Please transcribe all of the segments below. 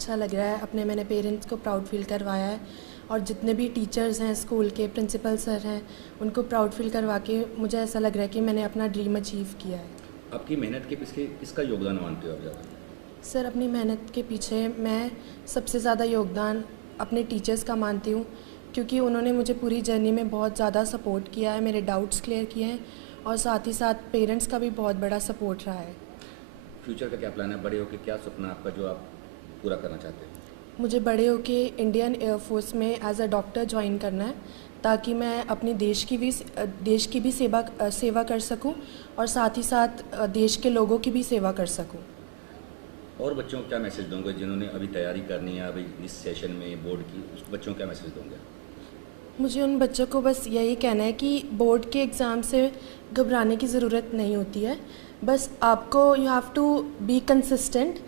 अच्छा लग रहा है। अपने मैंने पेरेंट्स को प्राउड फील करवाया है और जितने भी टीचर्स हैं स्कूल के, प्रिंसिपल सर हैं, उनको प्राउड फील करवा के मुझे ऐसा लग रहा है कि मैंने अपना ड्रीम अचीव किया है। आपकी मेहनत के पीछे किसका योगदान मानते हो आप ज़्यादा? सर, अपनी मेहनत के पीछे मैं सबसे ज़्यादा योगदान अपने टीचर्स का मानती हूँ, क्योंकि उन्होंने मुझे पूरी जर्नी में बहुत ज़्यादा सपोर्ट किया है, मेरे डाउट्स क्लियर किए हैं और साथ ही साथ पेरेंट्स का भी बहुत बड़ा सपोर्ट रहा है। फ्यूचर का क्या प्लान है? बड़े होकर क्या सपना आपका जो आप पूरा करना चाहते हैं? मुझे बड़े होके इंडियन एयरफोर्स में एज अ डॉक्टर ज्वाइन करना है, ताकि मैं अपनी देश की भी सेवा कर सकूं और साथ ही साथ देश के लोगों की भी सेवा कर सकूं। और बच्चों को क्या मैसेज दोगे जिन्होंने अभी तैयारी करनी है अभी इस सेशन में बोर्ड की, उस बच्चों को क्या मैसेज दोगे? मुझे उन बच्चों को बस यही कहना है कि बोर्ड के एग्ज़ाम से घबराने की ज़रूरत नहीं होती है। बस आपको you have to be consistent.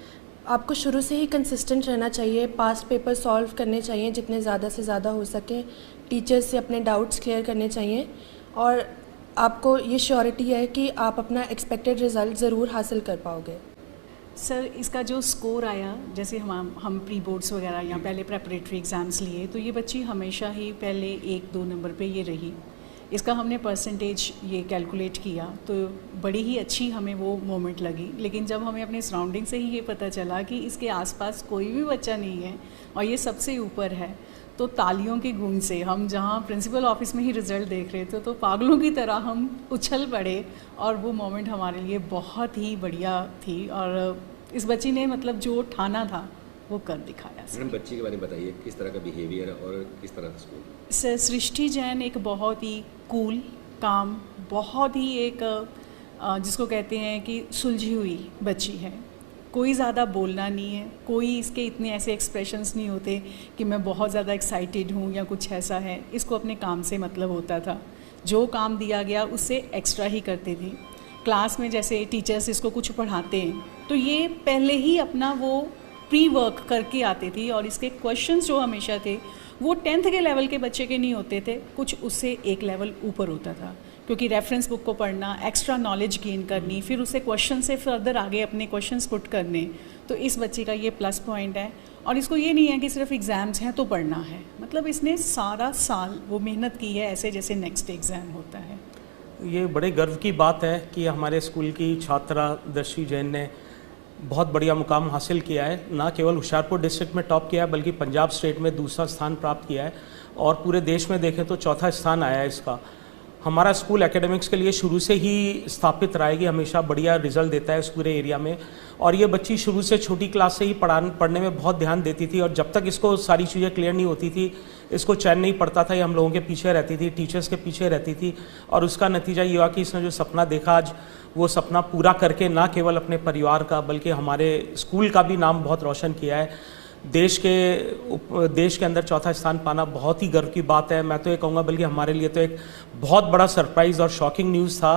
आपको शुरू से ही कंसिस्टेंट रहना चाहिए, पास्ट पेपर सॉल्व करने चाहिए जितने ज़्यादा से ज़्यादा हो सके, टीचर्स से अपने डाउट्स क्लियर करने चाहिए और आपको ये श्योरिटी है कि आप अपना एक्सपेक्टेड रिज़ल्ट ज़रूर हासिल कर पाओगे। सर, इसका जो स्कोर आया, जैसे हम प्री बोर्ड्स वगैरह या पहले प्रेपरेटरी एग्ज़ाम्स लिए, तो ये बच्ची हमेशा ही पहले 1-2 नंबर पे ये रही। इसका हमने परसेंटेज ये कैलकुलेट किया तो बड़ी ही अच्छी हमें वो मोमेंट लगी। लेकिन जब हमें अपने सराउंडिंग से ही ये पता चला कि इसके आसपास कोई भी बच्चा नहीं है और ये सबसे ऊपर है, तो तालियों की गूंज से हम जहाँ प्रिंसिपल ऑफिस में ही रिज़ल्ट देख रहे थे तो पागलों की तरह हम उछल पड़े और वो मोमेंट हमारे लिए बहुत ही बढ़िया थी। और इस बच्ची ने मतलब जो ठाना था वो कर दिखाया। मैडम, बच्ची के बारे में बताइए, किस तरह का बिहेवियर है और किस तरह का स्कूल? सर, सृष्टि जैन एक बहुत ही कूल, काम, बहुत ही एक जिसको कहते हैं कि सुलझी हुई बच्ची है। कोई ज़्यादा बोलना नहीं है, कोई इसके इतने ऐसे एक्सप्रेशंस नहीं होते कि मैं बहुत ज़्यादा एक्साइटेड हूँ या कुछ ऐसा है। इसको अपने काम से मतलब होता था, जो काम दिया गया उससे एक्स्ट्रा ही करते थे। क्लास में जैसे टीचर्स इसको कुछ पढ़ाते हैं तो ये पहले ही अपना वो प्री वर्क करके आते थी और इसके क्वेश्चंस जो हमेशा थे वो 10th के लेवल के बच्चे के नहीं होते थे, कुछ उससे एक लेवल ऊपर होता था, क्योंकि रेफरेंस बुक को पढ़ना, एक्स्ट्रा नॉलेज गेन करनी, फिर उसे क्वेश्चन से फर्दर आगे अपने क्वेश्चंस पुट करने। तो इस बच्चे का ये प्लस पॉइंट है। और इसको ये नहीं है कि सिर्फ एग्ज़ाम्स हैं तो पढ़ना है, मतलब इसने सारा साल वो मेहनत की है ऐसे जैसे नेक्स्ट एग्ज़ाम होता है। ये बड़े गर्व की बात है कि हमारे स्कूल की छात्रा दृष्टि जैन ने बहुत बढ़िया मुकाम हासिल किया है। ना केवल होशियारपुर डिस्ट्रिक्ट में टॉप किया है बल्कि पंजाब स्टेट में दूसरा स्थान प्राप्त किया है और पूरे देश में देखें तो चौथा स्थान आया है इसका। हमारा स्कूल एकेडमिक्स के लिए शुरू से ही स्थापित रहा है कि हमेशा बढ़िया रिजल्ट देता है इस पूरे एरिया में। और ये बच्ची शुरू से छोटी क्लास से ही पढ़ने में बहुत ध्यान देती थी और जब तक इसको सारी चीज़ें क्लियर नहीं होती थी, इसको चैन नहीं पड़ता था, ये हम लोगों के पीछे रहती थी, टीचर्स के पीछे रहती थी। और उसका नतीजा ये हुआ कि इसने जो सपना देखा आज वो सपना पूरा करके ना केवल अपने परिवार का बल्कि हमारे स्कूल का भी नाम बहुत रोशन किया है। देश के अंदर चौथा स्थान पाना बहुत ही गर्व की बात है। मैं तो ये कहूँगा बल्कि हमारे लिए तो एक बहुत बड़ा सरप्राइज़ और शॉकिंग न्यूज़ था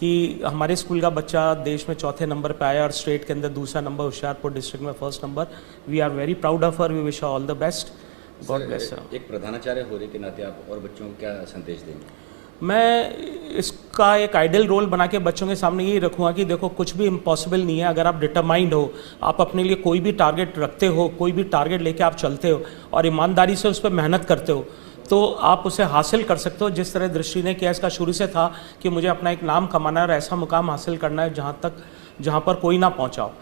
कि हमारे स्कूल का बच्चा देश में चौथे नंबर पे आया और स्टेट के अंदर दूसरा नंबर, होशियारपुर डिस्ट्रिक्ट में first number. We are very proud of her, we wish her all the best. God bless her. एक प्रधानाचार्य होने के नाते आप और बच्चों को क्या संदेश देंगे? मैं इसका एक आइडियल रोल बना के बच्चों के सामने यही रखूँगा कि देखो कुछ भी इम्पॉसिबल नहीं है अगर आप डिटरमाइंड हो, आप अपने लिए कोई भी टारगेट रखते हो, कोई भी टारगेट लेके आप चलते हो और ईमानदारी से उस पर मेहनत करते हो तो आप उसे हासिल कर सकते हो। जिस तरह दृष्टि ने किया, इसका शुरू से था कि मुझे अपना एक नाम कमाना है और ऐसा मुकाम हासिल करना है जहाँ पर कोई ना पहुँचा हो।